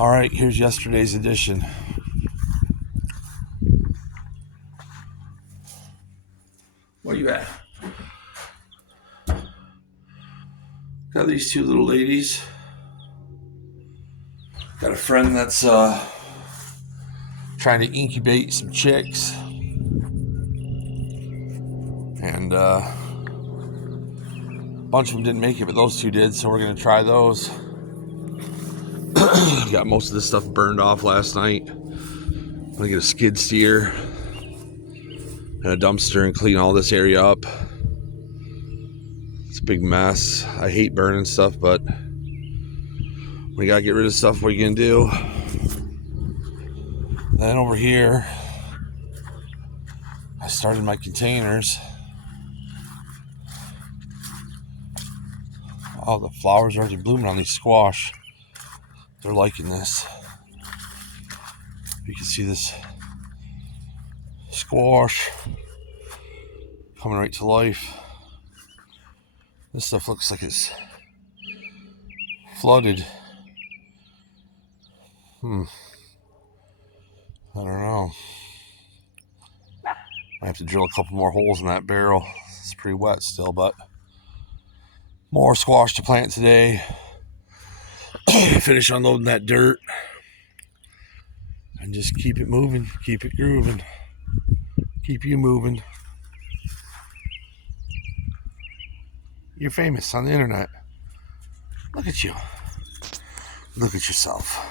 All right, here's yesterday's edition. Where you at? Got these two little ladies. Got a friend that's trying to incubate some chicks. And a bunch of them didn't make it, but those two did, so we're going to try those. Got most of this stuff burned off last night. I'm going to get a skid steer and a dumpster and clean all this area up. It's a big mess. I hate burning stuff, but we got to get rid of stuff. What are you going to do? Then over here, I started my containers. Oh, the flowers are already blooming on these squash. They're liking this. You can see this squash coming right to life. This stuff looks like it's flooded. I don't know. I have to drill a couple more holes in that barrel. It's pretty wet still, but more squash to plant today. Finish unloading that dirt and just keep it moving, keep it grooving, keep you moving. You're famous on the internet. Look at you. Look at yourself.